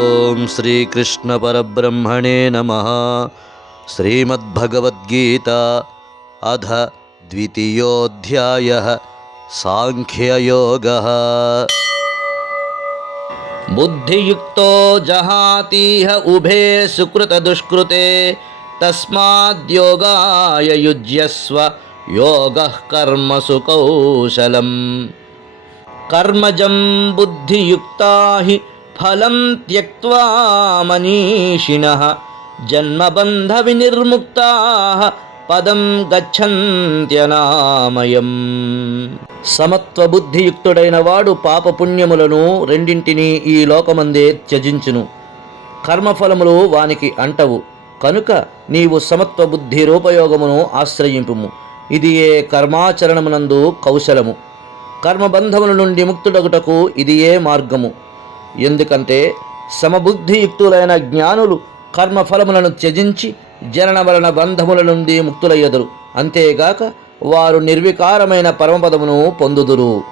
ఓం శ్రీకృష్ణ పరబ్రహ్మణే నమః. శ్రీమద్భగవద్గీత అథ ద్వితీయోऽధ్యాయః సాంఖ్యయోగः. బుద్ధియుక్తో జహాతిహ ఉభే సుకృతదుష్కృతే తస్మాద్యోగాయ యుజ్యస్వ యోగః కర్మసు కౌశలం. కర్మజం బుద్ధియుక్తా హి ఫలం త్యక్త్వా మనీషిణః జన్మబంధ వినిర్ముక్తాః పదం గచ్చంత్యనామయం. సమత్వ బుద్ధియుక్తుడైన వాడు పాపపుణ్యములను రెండింటినీ ఈ లోకమందే త్యజించును. కర్మఫలములు వానికి అంటవు. కనుక నీవు సమత్వ బుద్ధి రూపయోగమును ఆశ్రయింపుము. ఇది ఏ కర్మాచరణమునందు కౌశలము. కర్మబంధముల నుండి ముక్తుడగుటకు ఇది ఏ మార్గము. ఎందుకంటే సమబుద్ధియుక్తులైన జ్ఞానులు కర్మఫలములను త్యజించి జనన వలన బంధముల నుండి ముక్తులయ్యదురు. అంతేగాక వారు నిర్వికారమైన పరమపదమును పొందుదురు.